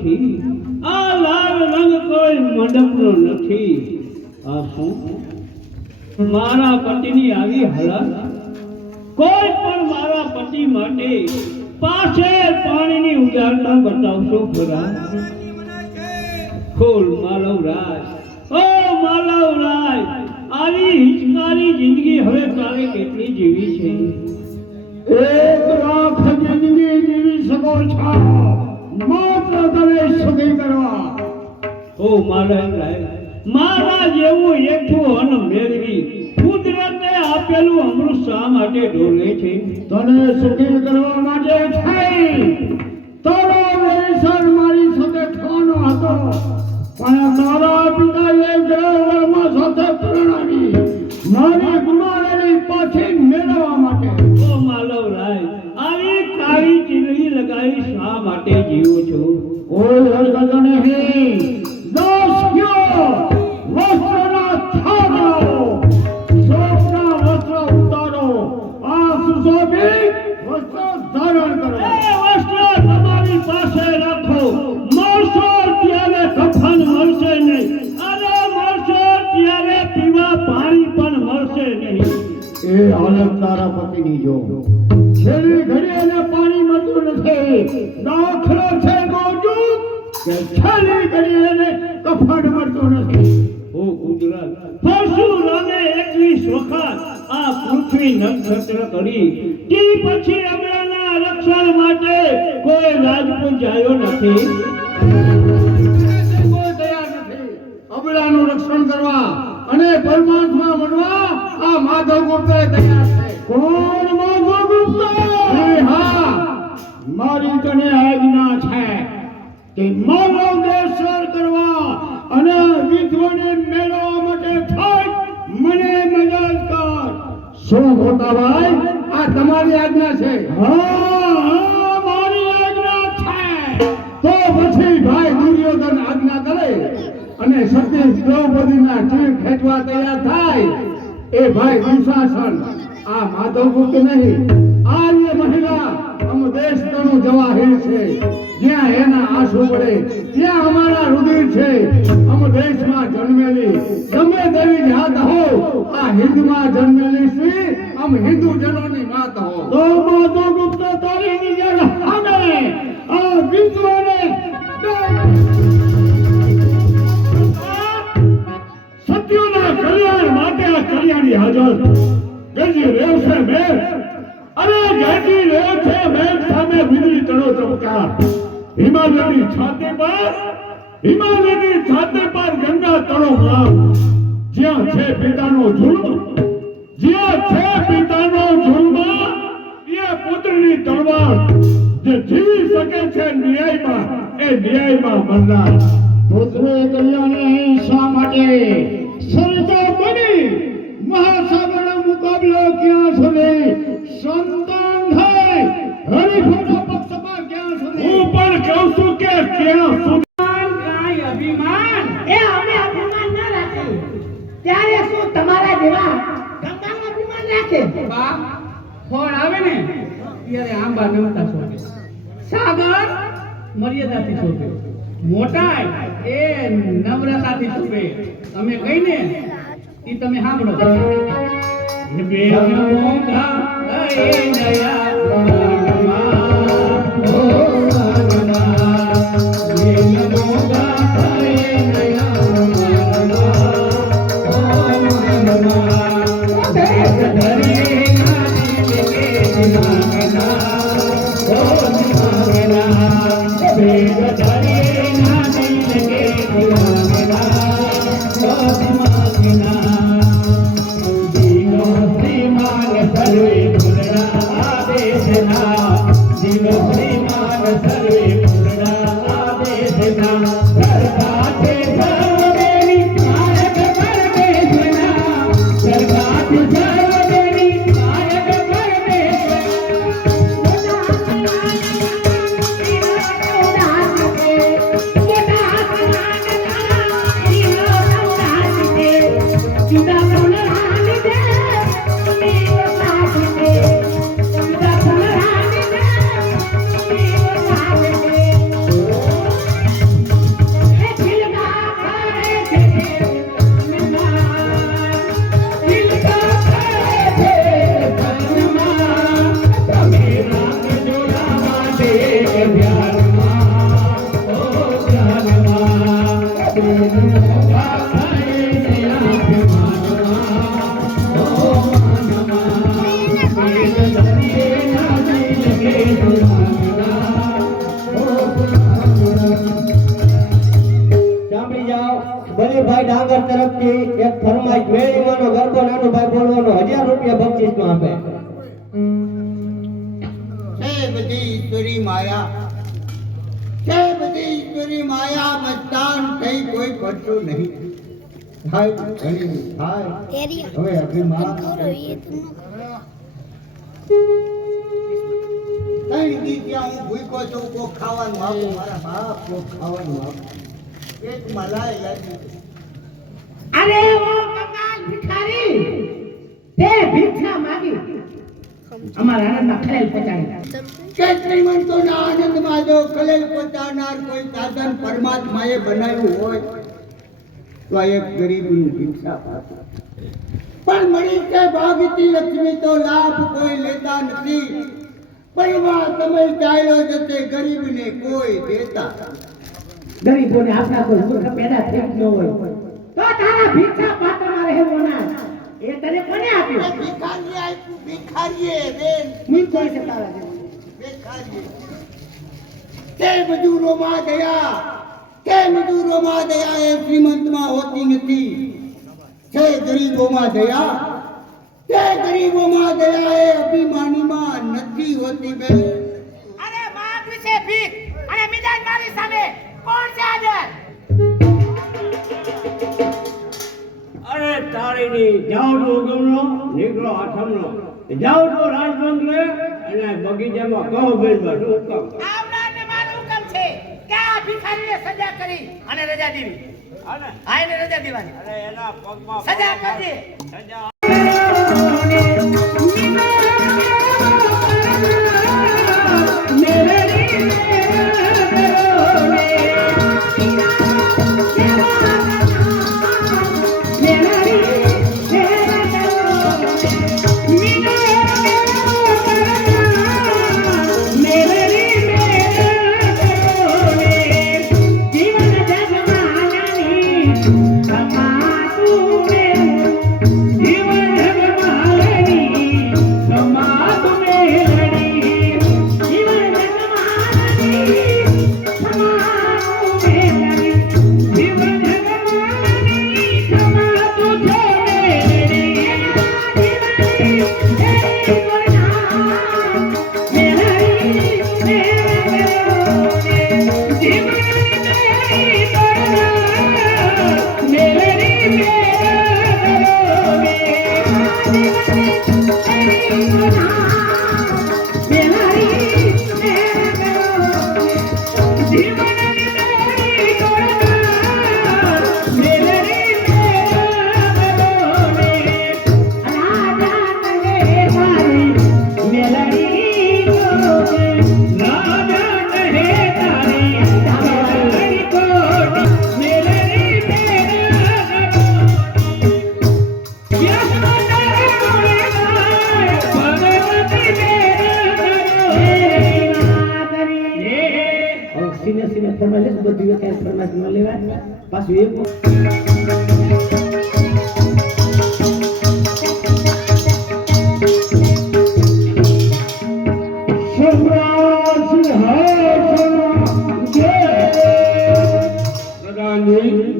નથી, આ લાલ રંગ કોઈ મંડપનો નથી. આ શું મારા પતિની આવી હાલત? કોઈ પણ મારા પતિ માટે પાસે પાણીની ઉદારતા બતાવશો ખરા? ખોલ માલવરાજ, ઓ માલવરાજ, આવી હિચકારી જિંદગી હવે તારે કેટલી જીવી છે? 1 લાખ જિંદગી જીવી શકો છો, માત્ર તમે સુખી કરવા. ઓ માલવરાજ, મારા જેવું એકઠું અન્ન મેળવી કુદરતે આપેલું અમૃત શા માટે ડોલે છે? તને સુખી કરવા માટે છે. તારો વૈસર મારી સાથે થવાનો હતો, પણ મારા પિતાએ ગ્રહવર્મા સાથે પરણાવી મારી ગુમાવેલી પાછી મેળવવા માટે. ઓ માલવરાજ, આવી કાળી ચીલડી લગાવી શા માટે જીવો છો? કોઈ હરકત નહીં. દોષ કયો વસ્ત્રના થાળાઓ, શોભના વસ્ત્ર ઉતારો, આ સુશોભિત વસ્ત્ર ધારણ કરો. એ વસ્ત્ર તમારી પાસે રાખો. મળશો ત્યારે કફન મળશે નહીં, અને મળશો ત્યારે પીવા પાણી પણ મળશે નહીં. એ હાલત તારા પતિની જો. છેલ્લી ઘડી એને પાણી મળતું નથી. દાખલો છે મોજૂદ કે છેલ્લી ઘડી એને કફન મળતું નથી. ઓ કુદરત, પરશુરામે 21 વખત આ પૃથ્વી નક્ષત્ર કરી, તે પછી અબળાના રક્ષણ માટે કોઈ રાજપૂત જાયો નથી. કોઈ તૈયાર નથી અબળાનું રક્ષણ કરવા અને પરમાત્મા બનવા. આ માધવગુપ્ત તૈયાર છે. કોણ માધવગુપ્ત? હા, મારી તને આજ્ઞા છે કે માનવ દેશ સર કરવા અને વિધવાને મેળવવા માટે થાય મને મદદ કર. શું મોટા ભાઈ, આ તમારી આજ્ઞા છે? હા, મારી આજ્ઞા છે. તો પછી ભાઈ દુર્યોધન આજ્ઞા કરે અને સતી દ્રૌપદીના જીવ ખેંચવા તૈયાર થાય. એ ભાઈ દુશાસન, આ માધવગુપ્ત નહીં. આ જે મહિલા અમ દેશ તણું જવાહીર છે. જ્યાં એના આંસુ પડે ત્યાં અમારા રુધિર છે. અમ દેશમાં જન્મેલી ગમે તેવી જાત હો, આ હિન્દમાં જન્મેલી શ્રી અમ હિન્દુજનોની માત હો. તો માધવગુપ્ત તારી નિજર હામે આ વિદ્વાને સત્યોના કલ્યાણ માટે આ કલ્યાણી હાજર. ગજી રેવ છે મેઘ, અરે ગજી રેવ છે મેઘ સામે વીજળી તણો ચમકાર. હિમાલયની છાતી પર ગંગા તળો મલાવ. જ્યાં છે પિતાનો જુલ્મ, જ્યાં છે પિતાનો જુલ્મ, ત્યાં પુત્રની તલવાર. જે જીવી શકે છે ન્યાયમાં, એ ન્યાયમાં મરનાર. પૃથ્વી કલ્યાણી શા માટે સરિતા બની? મહાસાગરનો મુકાબલો ક્યાં સુધી? સંતાન થાય હરીફોનો પક્ષમાં ક્યાં સુધી? હું પણ કહું છું કે ક્યાં સુધી? અભિમાન એ અમે અભિમાન ન રાખીએ ત્યારે શું તમારા જેવા ગંગાનું અભિમાન રાખે? બા ફળ આવે ને ત્યારે આંબા નમતા શોભે, સાગર મર્યાદાથી શોભે, મોટાઈ એ નમ્રતાથી શોભે. તમે કહીને ઈ તમે સાંભળો. બે મોંઘા એ નયા સાંભળી જાઓ બલીભાઈ ડાંગર તરફથી એક ફરમાઈશ મેળીમાંનો ગરબો નાનુભાઈ બોલવાનો 1000 રૂપિયા બક્ષિસમાં આપે. છે બધી ઈશ્વરી માયા છે બધી ઈશ્વરી માયા મસ્તાન થઈ કોઈ પડતો નહીં થાય ઘણી થાય હવે અભિમાન કઈ દી ત્યાં હું ભૂખ્યો છું કોક ખાવાનું આપો મારા બાપ કોક ખાવાનું આપો એક મલાઈ લાગી અરે ઓ કંગાલ ભિખારી તે ભિક્ષા માંગી અમારા આનંદમાં ખલેલ પહોંચાડી. કે શ્રીમંતોના આનંદમાં જો ખલેલ પહોંચાડનાર કોઈ સાધન પરમાત્માએ બનાવ્યું હોય તો આ એક ગરીબનું ભિક્ષા પાત્ર પણ મળી છે ભાગતી લક્ષ્મી તો લાભ કોઈ લેતા નથી પરિવાર સમય ચાલ્યો જશે ગરીબને કોઈ દેતા ગરીબોને આપણા કોઈ મૂર્ખ પેદા થઈ ન હોય તો તારા ભિક્ષા પાત્રમાં રહેવું ના એ તને કોને આપ્યું? ભિખારીએ આપ્યું ભિખારીએ બેન મૂર્ખ હોય છે તારા જેવું. ભિખારીએ તે મજૂરોમાં દયા તે મજૂરોમાં દયા એ શ્રીમંતમાં હોતી નથી તે ગરીબોમાં દયા તે ગરીબોમાં દયા એ અભિમાનીમાં નથી હોતી બેન અરે માગ વિશે ભીખ અને મિજાજ મારી સામે કોણ છે આદર? અરે તારીની જાવડો ગમનો નીકળો આઠમનો જાવડો રાજબંગલે અને બગીચામાં કહો બેન બસ હુકમ આવનારને મારો હુકમ છે કે આ ભિખારીને સજા કરી અને રજા દેવી. હા એને રજા દેવાની. અરે એના પગમાં સજા કરજે. સજા પાછું એક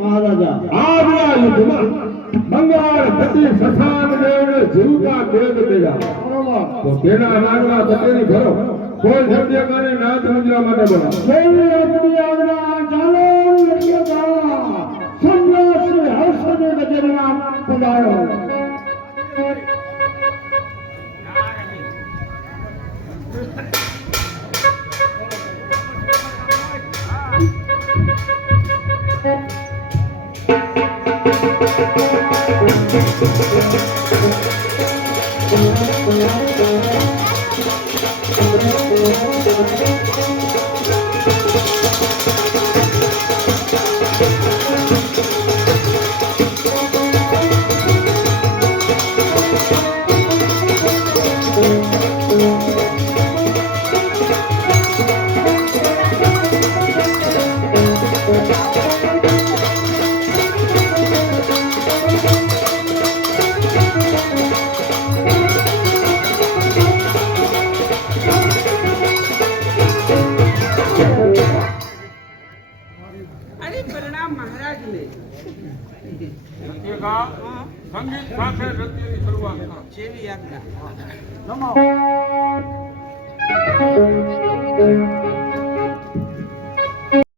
મહારાજા આવ્યા યુદ્ધમાં બંગાળ પતિ સથાન દેવને જીવતા દેવ કર્યા તો તેના નાગવા સતેની ભરો કોઈ શબ્દ કરે નાથ મુદ્રા માટે બોલા જય આપણી આજ્ઞા ચાલો લડિયા સમ્રાટ હર્ષને ગજરમાં પધારો પરિણામ મહારાજને. સંગીત સાથે નૃત્યની શરૂઆત કરો. જેવી આજ્ઞા. નમો